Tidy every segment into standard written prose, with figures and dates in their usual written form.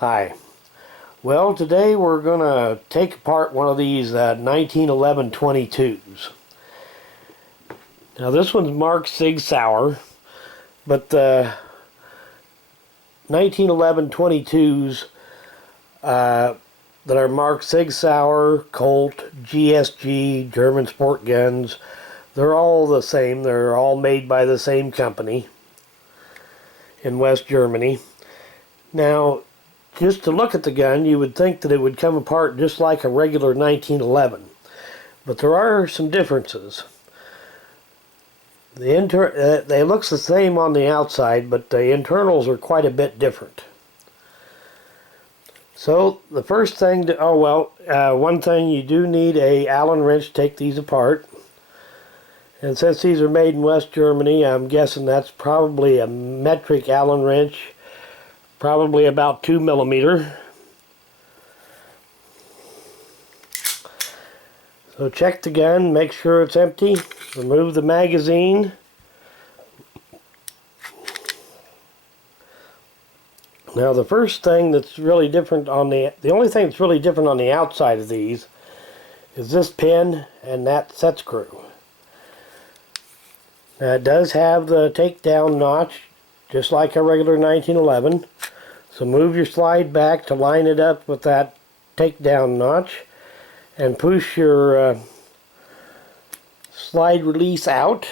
Hi. Well, today we're going to take apart one of these 1911 22s. Now this one's marked Sig-Sauer, but the 1911 22s that are marked Sig-Sauer, Colt, GSG, German sport guns, they're all the same. They're all made by the same company in West Germany. Now, just to look at the gun, you would think that it would come apart just like a regular 1911. But there are some differences. They look the same on the outside, but the internals are quite a bit different. So the first thing, one thing, you do need a Allen wrench to take these apart. And since these are made in West Germany, I'm guessing that's probably a metric Allen wrench. Probably about 2 millimeter. So check the gun, make sure it's empty, remove the magazine. Now the first thing that's really different on the only thing that's really different on the outside of these is this pin and that set screw. Now it does have the takedown notch, just like a regular 1911. So move your slide back to line it up with that takedown notch and push your slide release out.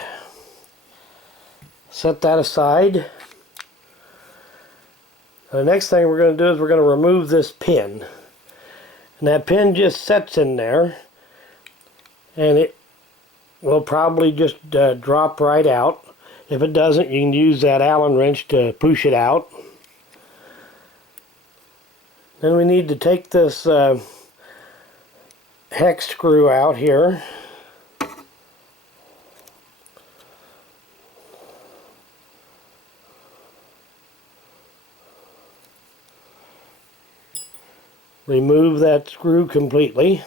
Set that aside. The next thing we're going to do is we're going to remove this pin. And that pin just sets in there and it will probably just drop right out. If it doesn't, you can use that Allen wrench to push it out. Then we need to take this hex screw out here. Remove that screw completely.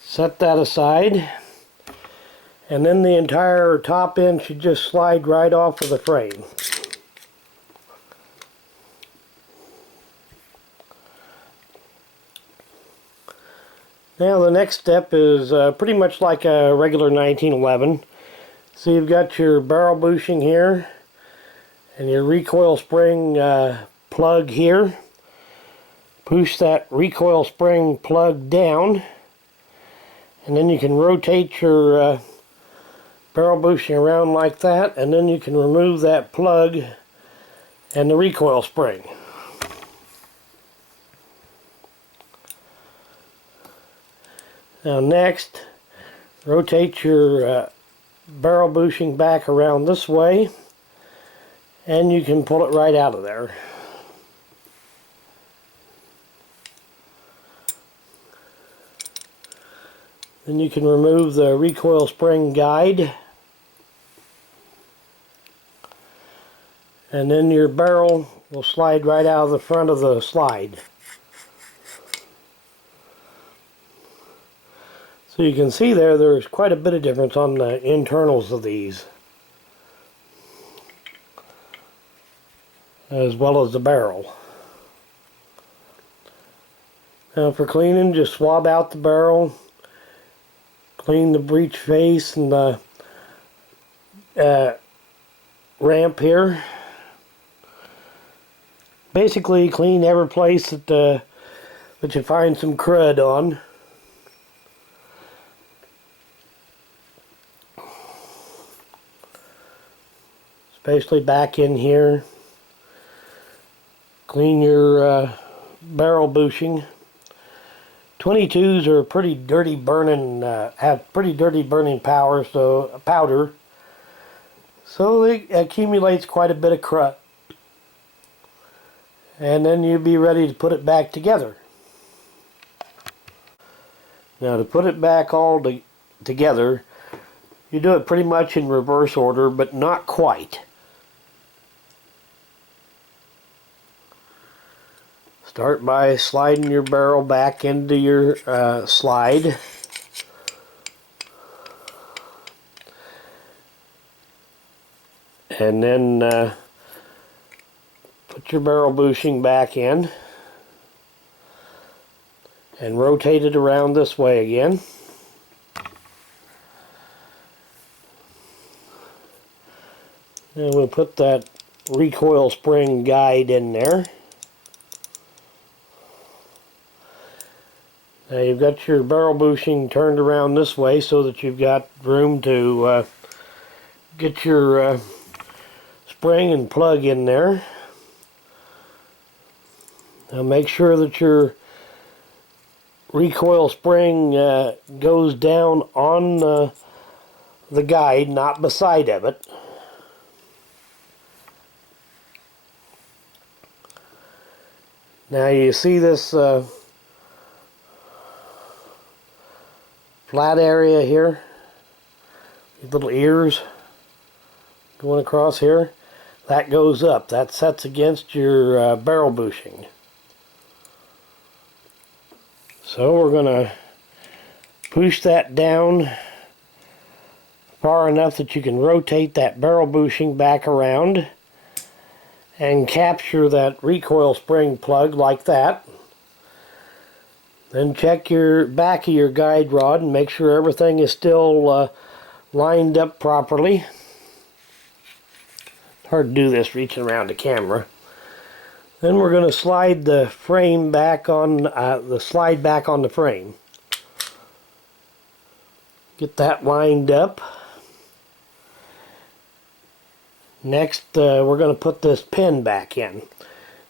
Set that aside. And then the entire top end should just slide right off of the frame. Now the next step is pretty much like a regular 1911. So you've got your barrel bushing here and your recoil spring plug here. Push that recoil spring plug down and then you can rotate your barrel bushing around like that, and then you can remove that plug and the recoil spring. Now next, rotate your barrel bushing back around this way and you can pull it right out of there. Then you can remove the recoil spring guide. And then your barrel will slide right out of the front of the slide. So you can see there's quite a bit of difference on the internals of these, as well as the barrel. Now for cleaning, just swab out the barrel, clean the breech face and the ramp here. Basically clean every place that you find some crud on. Especially back in here. Clean your barrel bushing. 22s are pretty dirty burning, have pretty dirty burning powder, so it accumulates quite a bit of crud. And then you'll be ready to put it back together. Now to put it back all together, you do it pretty much in reverse order, but not quite. Start by sliding your barrel back into your slide. and then put your barrel bushing back in and rotate it around this way again. And we'll put that recoil spring guide in there. Now you've got your barrel bushing turned around this way so that you've got room to get your spring and plug in there. Now make sure that your recoil spring goes down on the guide, not beside of it. Now you see this flat area here, these little ears going across here, that goes up. That sets against your barrel bushing. So we're going to push that down far enough that you can rotate that barrel bushing back around and capture that recoil spring plug like that. Then check your back of your guide rod and make sure everything is still lined up properly. It's hard to do this reaching around the camera. Then we're going to slide the frame back on the frame. Get that lined up. Next, we're going to put this pin back in.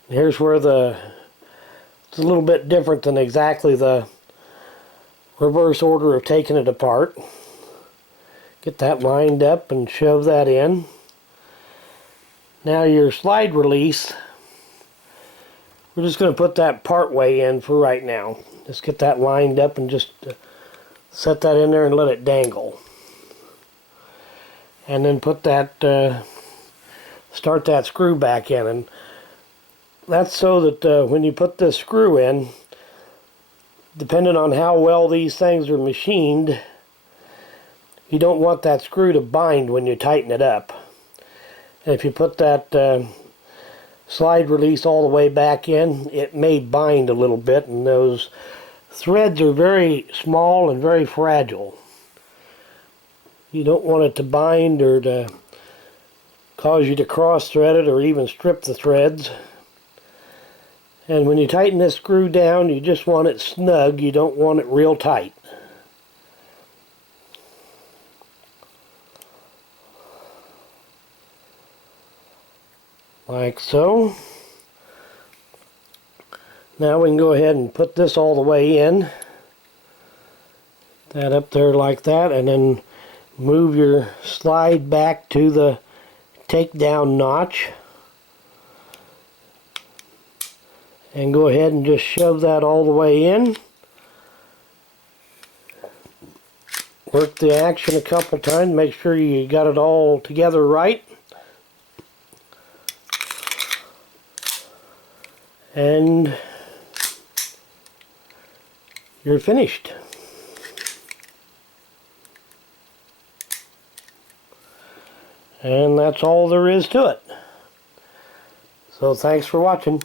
Here's where it's a little bit different than exactly the reverse order of taking it apart. Get that lined up and shove that in. Now your slide release, we're just going to put that part way in for right now. Just get that lined up and just set that in there and let it dangle. And then put that, start that screw back in. And that's so that when you put this screw in, depending on how well these things are machined, you don't want that screw to bind when you tighten it up. And if you put that slide release all the way back in, it may bind a little bit, and those threads are very small and very fragile. You don't want it to bind or to cause you to cross thread it or even strip the threads. And when you tighten this screw down, you just want it snug, you don't want it real tight. Like so. Now we can go ahead and put this all the way in. That up there like that, and then move your slide back to the takedown notch. And go ahead and just shove that all the way in. Work the action a couple times, make sure you got it all together right. And you're finished. And that's all there is to it. So thanks for watching.